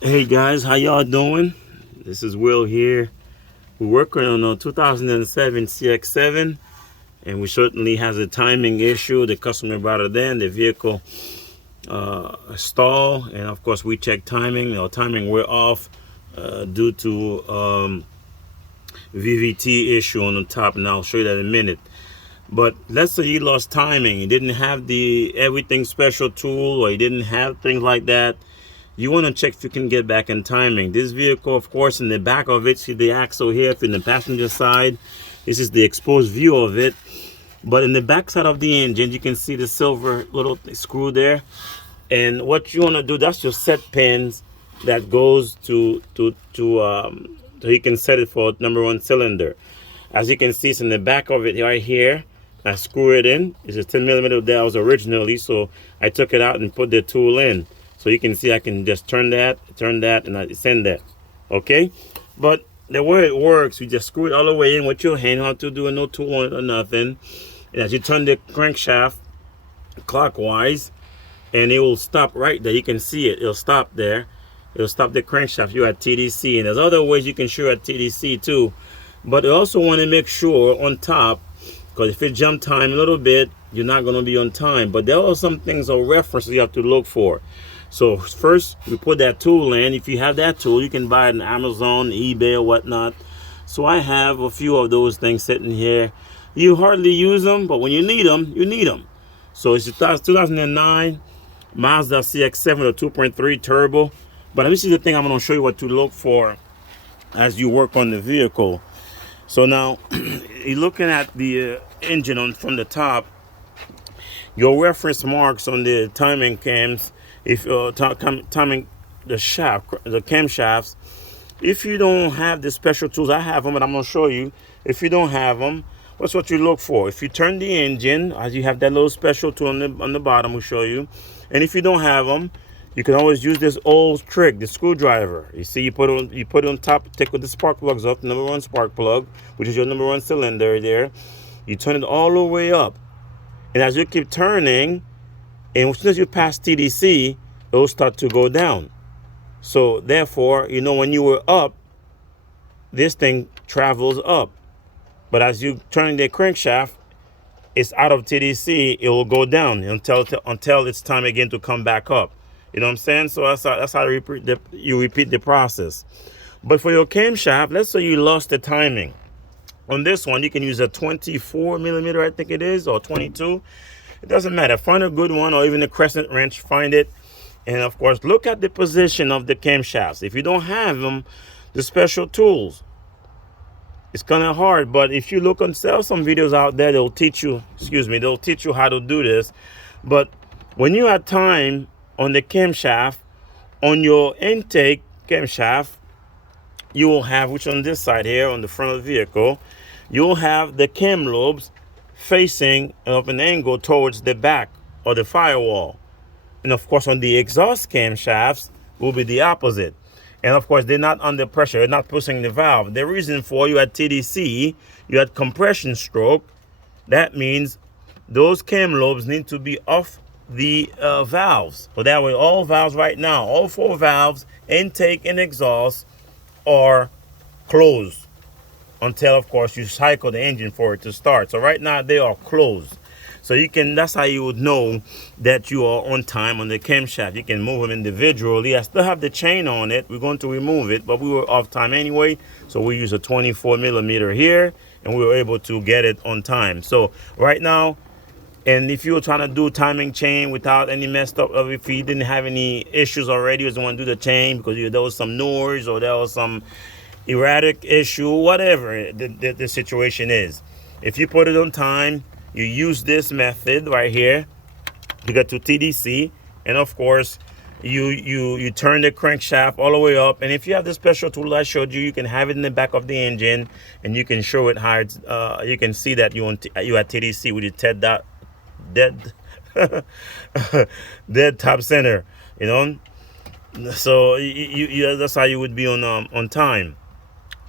Hey guys, how y'all doing? This is Will here. We're working on a 2007 cx7, and we certainly has a timing issue. The customer brought it in, the vehicle stall, and of course we check timing. Our timing we're off due to VVT issue on the top, and I'll show you that in a minute. But let's say you lost timing, you didn't have the everything special tool, or you didn't have things like that. You want to check if you can get back in timing. This vehicle, of course, in the back of it, see the axle here, if you're in the passenger side, this is the exposed view of it. But in the back side of the engine, you can see the silver little screw there. And what you want to do, that's your set pins that goes so you can set it for number one cylinder. As you can see, it's in the back of it right here. I screw it in. It's a 10 millimeter that was originally, so I took it out and put the tool in. So you can see I can just turn that, and I send that. Okay? But the way it works, you just screw it all the way in with your hand. You don't have to do no tool on it or nothing. And as you turn the crankshaft clockwise, and it will stop right there. You can see it. It'll stop there. It'll stop the crankshaft. You're at TDC. And there's other ways you can show at TDC too. But you also want to make sure on top, because if it jump time a little bit, you're not going to be on time. But there are some things or references you have to look for. So first, we put that tool in. If you have that tool, you can buy it on Amazon, eBay, or whatnot. So I have a few of those things sitting here. You hardly use them, but when you need them, you need them. So it's a 2009 Mazda cx7 with a 2.3 turbo. But this is the thing I'm going to show you what to look for as you work on the vehicle. So now, you're looking at the engine from the top. Your reference marks on the timing cams, if timing the shaft, the camshafts. If you don't have the special tools, I have them, but I'm going to show you. If you don't have them, what's what you look for? If you turn the engine, as you have that little special tool on the bottom, we'll show you. And if you don't have them, you can always use this old trick, the screwdriver. You see, you put it on top, take the spark plugs off, the number one spark plug, which is your number one cylinder there. You turn it all the way up. And as you keep turning, and as soon as you pass TDC, it will start to go down. So therefore, when you were up, this thing travels up. But as you turn the crankshaft, it's out of TDC, it will go down until it's time again to come back up. You know what I'm saying? So that's how you repeat the process. But for your camshaft, let's say you lost the timing. On this one, you can use a 24 millimeter, I think it is, or 22. It doesn't matter. Find a good one, or even a crescent wrench, find it. And of course, look at the position of the camshafts. If you don't have them, the special tools, it's kind of hard. But if you look on some videos out there, they'll teach you how to do this. But when you have time on the camshaft, on your intake camshaft, you will have, which on this side here, on the front of the vehicle, you'll have the cam lobes facing of an angle towards the back or the firewall. And of course, on the exhaust camshafts will be the opposite. And of course, they're not under pressure. They're not pushing the valve. The reason for you at TDC, you had compression stroke. That means those cam lobes need to be off the valves. So that way, all valves right now, all four valves, intake and exhaust, are closed until, of course, you cycle the engine for it to start. So right now, they are closed. So that's how you would know that you are on time on the camshaft. You can move them individually. I still have the chain on it. We're going to remove it, but we were off time anyway. So we use a 24 millimeter here, and we were able to get it on time. So right now, and if you were trying to do timing chain without any messed up, if you didn't have any issues already, you just want to do the chain because there was some noise or there was some erratic issue, whatever the situation is. If you put it on time, you use this method right here to get to TDC, and of course you turn the crankshaft all the way up. And if you have the special tool I showed you, you can have it in the back of the engine, and you can show it how it's, you can see that you at TDC with your dead top center, so that's how you would be on time.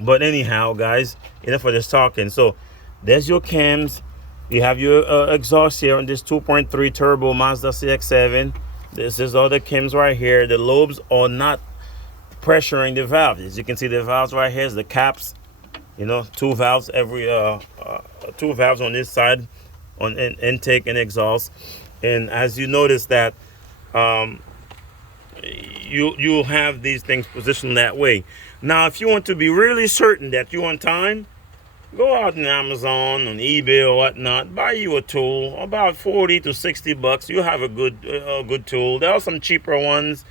But anyhow, guys, enough for this talking. So there's your cams. You have your exhaust here on this 2.3 turbo Mazda cx7. This is all the cams right here. The lobes are not pressuring the valve. As you can see, the valves right here is the caps. You know, two valves every two valves on this side, on intake and exhaust. And as you notice that you'll have these things positioned that way. Now, if you want to be really certain that you're on time, go out on Amazon, on eBay or whatnot, buy you a tool, about 40 to 60 bucks. You have a good tool. There are some cheaper ones.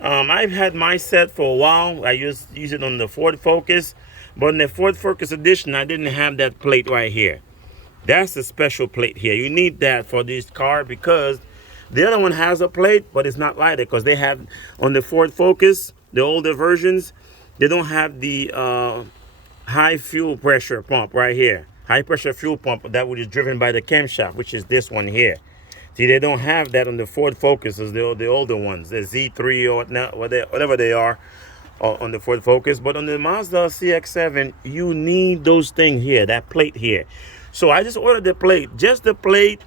I've had my set for a while. I use it on the Ford Focus, but in the Ford Focus Edition, I didn't have that plate right here. That's the special plate here. You need that for this car because the other one has a plate, but it's not like it because they have on the Ford Focus, the older versions, they don't have the high fuel pressure pump right here. High pressure fuel pump that is driven by the camshaft, which is this one here. See, they don't have that on the Ford Focus, as the older ones, the Z3 or whatever they are on the Ford Focus. But on the Mazda cx7, you need those things here, that plate here. So I just ordered the plate, just the plate,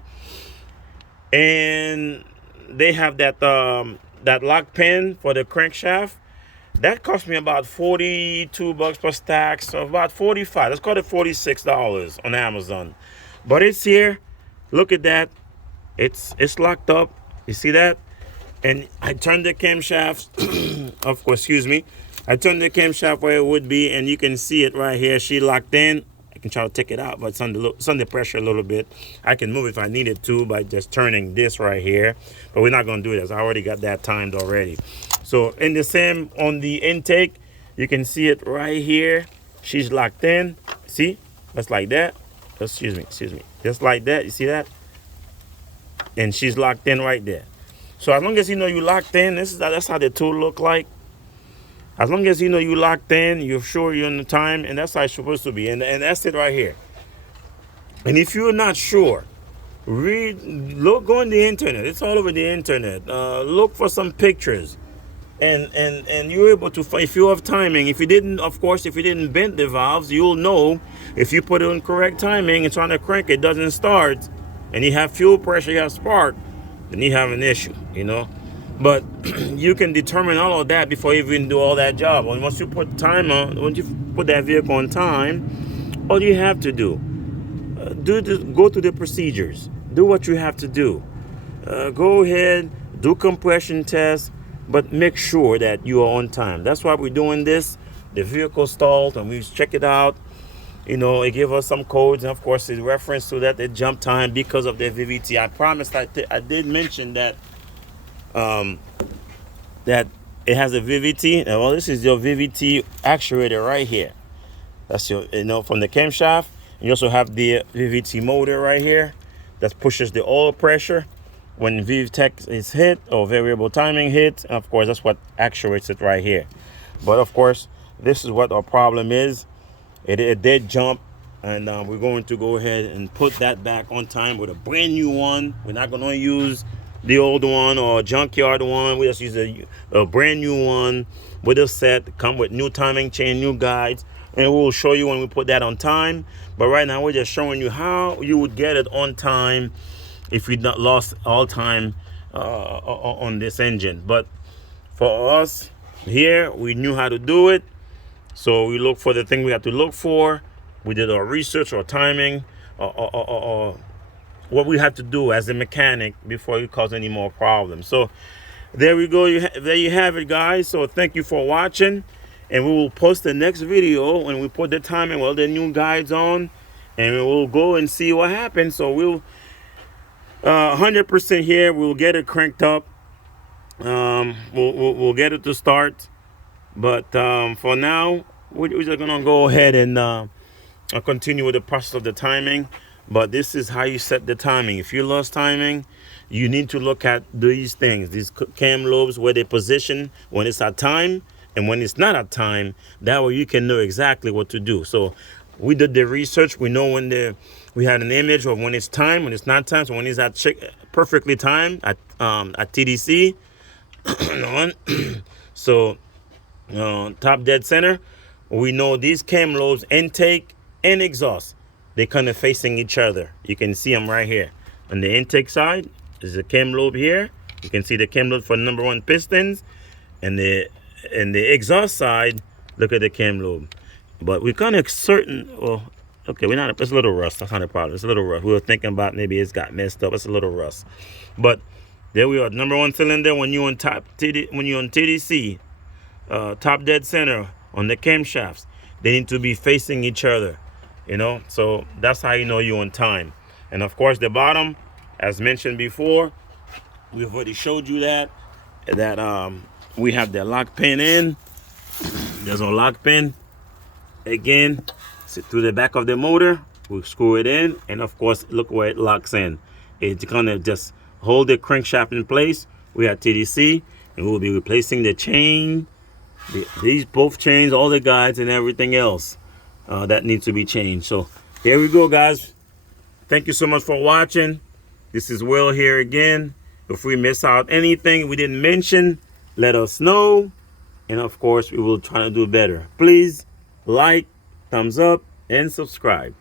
and they have that that lock pin for the crankshaft. That cost me about 42 bucks plus tax, so about 45. Let's call it $46 on Amazon. But it's here. Look at that. It's locked up. You see that? And I turned the camshaft, of course, excuse me. I turned the camshaft where it would be, and you can see it right here. She locked in. I can try to take it out, but it's under pressure a little bit. I can move if I needed to by just turning this right here, but we're not going to do this. I already got that timed already. So in the same on the intake, you can see it right here. She's locked in. See, just like that. Excuse me, just like that. You see that? And she's locked in right there. So as long as you know you locked in, that's how the tool look like. As long as you know you locked in, you're sure you're on the time, and that's how it's supposed to be. And that's it right here. And if you're not sure, go on the internet. It's all over the internet. Look for some pictures. And you're able to find, if you have timing, if you didn't bend the valves, you'll know if you put it in correct timing and trying to crank it doesn't start, and you have fuel pressure, you have spark, then you have an issue, you know. But you can determine all of that before you even do all that job. And once you put once you put that vehicle on time, all you have to do, go through the procedures, do what you have to do. Go ahead, do compression tests, but make sure that you are on time. That's why we're doing this. The vehicle stalled, and we check it out. You know, it gave us some codes, and of course, in reference to that, the jump time because of the VVT. I promised I did mention that that it has a VVT. Well, this is your VVT actuator right here. That's your, from the camshaft. You also have the VVT motor right here that pushes the oil pressure when VTEC is hit or variable timing hit. And of course, that's what actuates it right here. But of course, this is what our problem is. It did jump, and we're going to go ahead and put that back on time with a brand new one. We're not going to use the old one or junkyard one. We just use a brand new one with a set, come with new timing chain, new guides, and we'll show you when we put that on time. But right now, we're just showing you how you would get it on time if we not lost all time on this engine. But for us here, we knew how to do it. So we look for the thing we have to look for. We did our research or timing or what we have to do as a mechanic before it cause any more problems. So there we go. There you have it, guys. So thank you for watching. And we will post the next video when we put the timing, the new guides on. And we will go and see what happens. So we'll 100% here. We'll get it cranked up. We'll get it to start. But for now, we're just gonna go ahead and continue with the process of the timing. But this is how you set the timing. If you lost timing, you need to look at these things, these cam lobes, where they position when it's at time and when it's not at time. That way you can know exactly what to do. So we did the research. We know when we had an image of when it's time, when it's not time. So when it's at perfectly timed at TDC, so top dead center, we know these cam lobes, intake and exhaust, they kind of facing each other. You can see them right here. On the intake side is a cam lobe here. You can see the cam lobe for number 1 pistons, and the And the exhaust side, look at the cam lobe. But we're kind of certain, well, okay, we're not, it's a little rust. That's not a problem. It's a little rust. We were thinking about maybe it's got messed up. It's a little rust. But there we are. Number one cylinder when you're on TDC, top dead center on the camshafts, they need to be facing each other, you know. So that's how you know you're on time. And of course, the bottom, as mentioned before, we've already showed you that we have the lock pin in. There's a lock pin. Again, through the back of the motor, we screw it in, and of course, look where it locks in. It's gonna just hold the crankshaft in place. We have TDC, and we'll be replacing the chain, these both chains, all the guides, and everything else that needs to be changed. So here we go, guys. Thank you so much for watching. This is Will here again. If we miss out anything we didn't mention, let us know, and of course, we will try to do better. Please like, thumbs up, and subscribe.